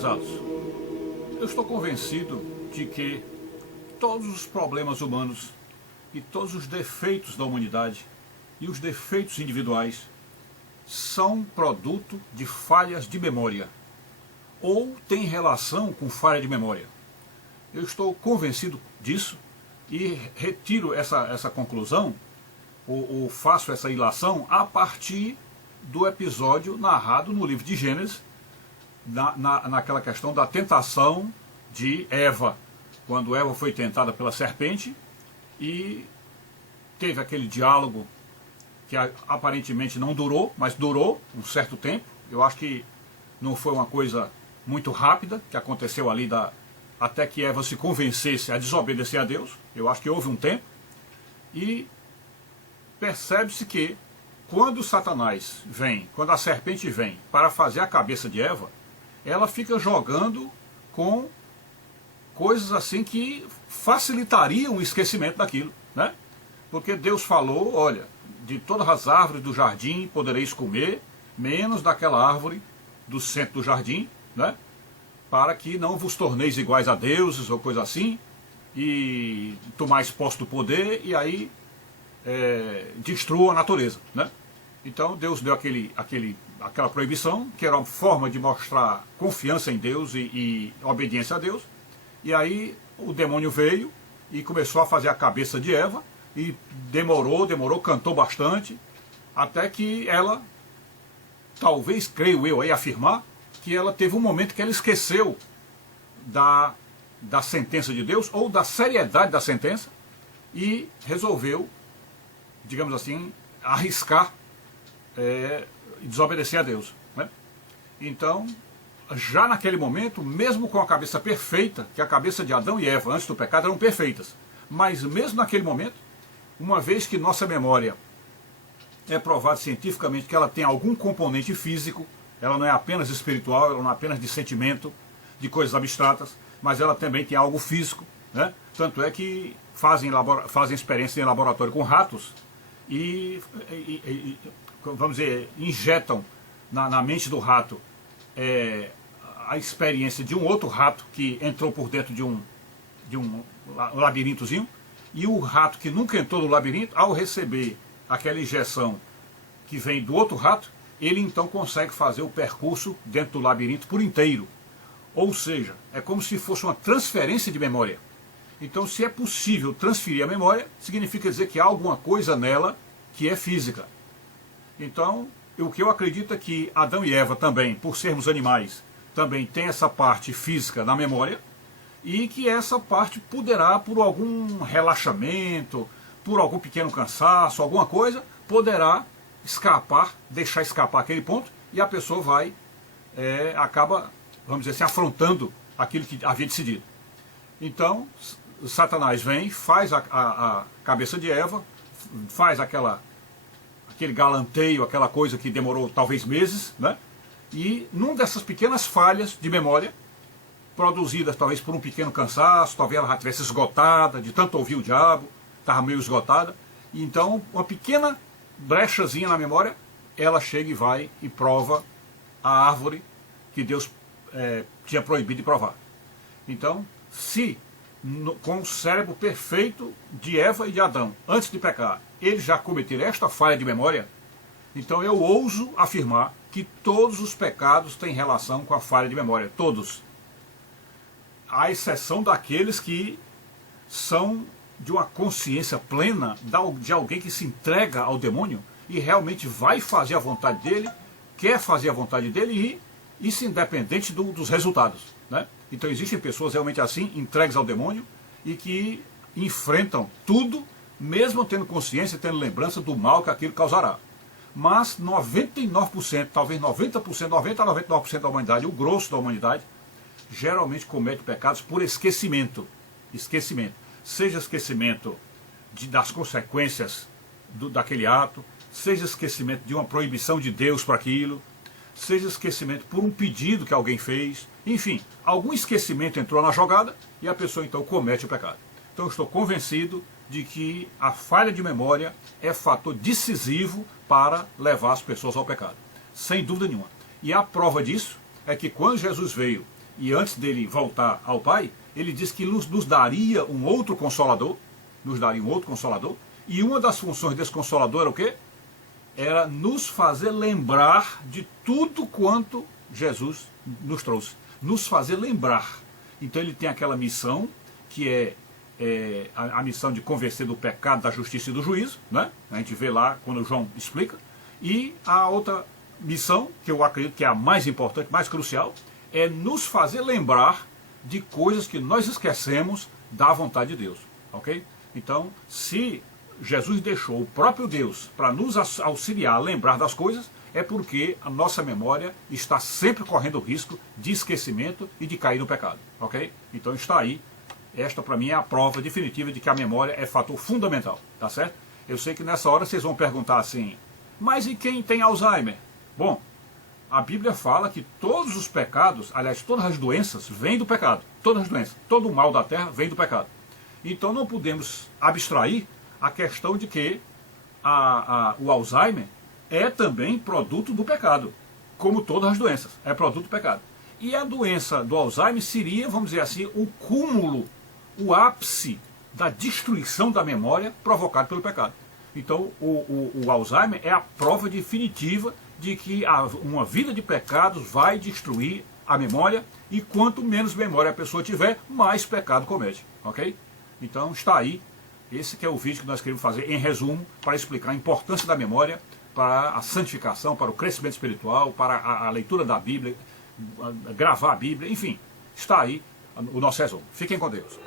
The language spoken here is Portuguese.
prezados, eu estou convencido de que todos os problemas humanos e todos os defeitos da humanidade e os defeitos individuais são produto de falhas de memória ou têm relação com falha de memória. Eu estou convencido disso e retiro essa conclusão ou faço essa ilação a partir do episódio narrado no livro de Gênesis, naquela questão da tentação de Eva, quando Eva foi tentada pela serpente e teve aquele diálogo que aparentemente não durou, mas durou um certo tempo. Eu acho que não foi uma coisa muito rápida que aconteceu ali até que Eva se convencesse a desobedecer a Deus. Eu acho que houve um tempo. E percebe-se que quando Satanás vem, quando a serpente vem para fazer a cabeça de Eva, ela fica jogando com coisas assim que facilitariam o esquecimento daquilo, né? Porque Deus falou, olha, de todas as árvores do jardim podereis comer, menos daquela árvore do centro do jardim, né? Para que não vos torneis iguais a deuses ou coisa assim, e tomais posse do poder, e aí destrua a natureza, né? Então Deus deu aquela proibição, que era uma forma de mostrar confiança em Deus e obediência a Deus. E aí o demônio veio e começou a fazer a cabeça de Eva, e demorou, cantou bastante, até que ela, talvez, creio eu aí afirmar, que ela teve um momento que ela esqueceu da sentença de Deus, ou da seriedade da sentença, e resolveu, digamos assim, arriscar e desobedecer a Deus, né? Então, já naquele momento, mesmo com a cabeça perfeita, que a cabeça de Adão e Eva antes do pecado eram perfeitas, mas mesmo naquele momento, uma vez que nossa memória é provado cientificamente que ela tem algum componente físico, ela não é apenas espiritual, ela não é apenas de sentimento, de coisas abstratas, mas ela também tem algo físico, né? Tanto é que fazem experiências em laboratório com ratos e vamos dizer, injetam na mente do rato a experiência de um outro rato que entrou por dentro de um labirintozinho, e o rato que nunca entrou no labirinto, ao receber aquela injeção que vem do outro rato, ele então consegue fazer o percurso dentro do labirinto por inteiro. Ou seja, é como se fosse uma transferência de memória. Então, se é possível transferir a memória, significa dizer que há alguma coisa nela que é física. Então, o que eu acredito é que Adão e Eva também, por sermos animais, também tem essa parte física na memória, e que essa parte poderá, por algum relaxamento, por algum pequeno cansaço, alguma coisa, poderá escapar, deixar escapar aquele ponto, e a pessoa acaba, vamos dizer assim, afrontando aquilo que havia decidido. Então, Satanás vem, faz a cabeça de Eva, faz aquele galanteio, aquela coisa que demorou talvez meses, né? E numa dessas pequenas falhas de memória, produzidas talvez por um pequeno cansaço, talvez ela já estivesse esgotada, de tanto ouvir o diabo, estava meio esgotada, e então uma pequena brechazinha na memória, ela chega e vai e prova a árvore que Deus tinha proibido de provar. Então, se com o cérebro perfeito de Eva e de Adão, antes de pecar, eles já cometeram esta falha de memória, então eu ouso afirmar que todos os pecados têm relação com a falha de memória, todos. À exceção daqueles que são de uma consciência plena, de alguém que se entrega ao demônio e realmente vai fazer a vontade dele, quer fazer a vontade dele, e isso independente dos resultados, né? Então existem pessoas realmente assim, entregues ao demônio, e que enfrentam tudo, mesmo tendo consciência, tendo lembrança do mal que aquilo causará. Mas 99%, talvez 90%, 90% a 99% da humanidade, o grosso da humanidade, geralmente comete pecados por esquecimento. Esquecimento. Seja esquecimento das consequências daquele ato, seja esquecimento de uma proibição de Deus para aquilo, seja esquecimento por um pedido que alguém fez, enfim, algum esquecimento entrou na jogada e a pessoa então comete o pecado. Então eu estou convencido de que a falha de memória é fator decisivo para levar as pessoas ao pecado, sem dúvida nenhuma. E a prova disso é que quando Jesus veio e antes dele voltar ao Pai, ele disse que nos daria um outro Consolador, e uma das funções desse Consolador era o quê? Era nos fazer lembrar de tudo quanto Jesus nos trouxe. Nos fazer lembrar. Então ele tem aquela missão, que é a missão de convencer do pecado, da justiça e do juízo, né? A gente vê lá quando João explica. E a outra missão, que eu acredito que é a mais importante, mais crucial, é nos fazer lembrar de coisas que nós esquecemos da vontade de Deus. Ok? Então, se Jesus deixou o próprio Deus para nos auxiliar a lembrar das coisas, é porque a nossa memória está sempre correndo o risco de esquecimento e de cair no pecado. Ok? Então está aí. Esta para mim é a prova definitiva de que a memória é fator fundamental. Tá certo? Eu sei que nessa hora vocês vão perguntar assim, mas e quem tem Alzheimer? Bom, a Bíblia fala que todos os pecados, aliás, todas as doenças vêm do pecado. Todas as doenças, todo o mal da terra vem do pecado. Então não podemos abstrair a questão de que o Alzheimer é também produto do pecado, como todas as doenças, é produto do pecado. E a doença do Alzheimer seria, vamos dizer assim, o cúmulo, o ápice da destruição da memória provocado pelo pecado. Então o Alzheimer é a prova definitiva de que uma vida de pecados vai destruir a memória, e quanto menos memória a pessoa tiver, mais pecado comete. Ok? Então está aí. Esse que é o vídeo que nós queremos fazer em resumo, para explicar a importância da memória para a santificação, para o crescimento espiritual, para a leitura da Bíblia, gravar a Bíblia, enfim, está aí o nosso resumo. Fiquem com Deus.